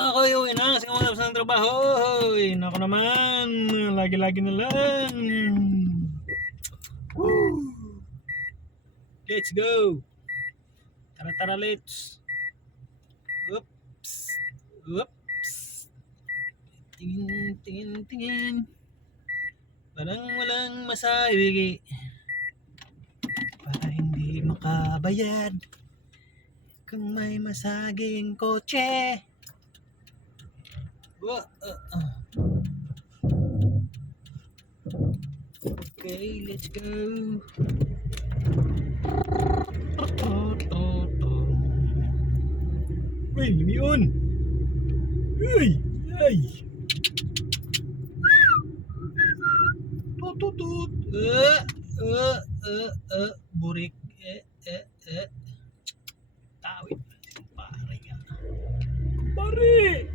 Ako'y uwi na kasi kumatapos ng trabaho. Hoy, nako naman. Lagi-lagi na lang. Woo! Let's go. Tara, let's. Oops. Oops. Tingin. Parang walang masabi. Para hindi makabayad. Kung may masaging kotse. Okay, let's go. Uy, lumiyon. Uy, ay. Tututut. Burik. Tawid. Pare nga. Pare.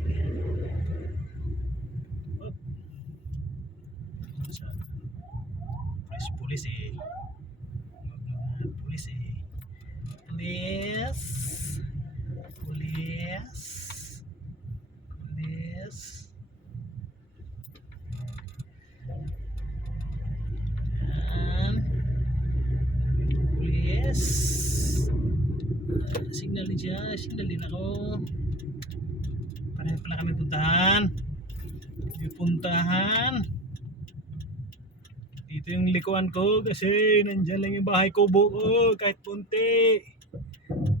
Pulis eh. Pulis. Pulis. Signal din ako. Pareho pala kami puntahan. Dito yung likuan ko kasi nandyan lang yung bahay kubo ko kahit punti.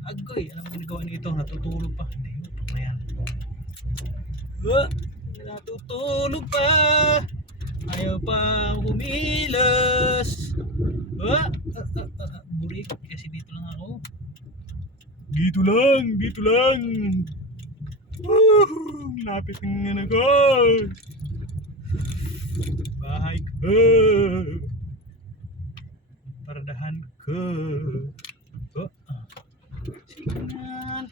Agoy, alam mo ginagawa nito? Natutulog pa. Hindi, utok na yan. Natutulog pa. Ayaw pa kumilos. Burik kasi dito lang ako. Dito lang. Lapit ng ano ko. Bahay ko. Pardahan ko. Signal.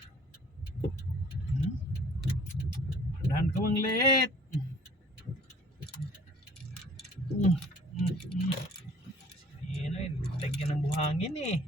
Pardahan ko ang lit. Yan ay, lagyan ng buhangin eh.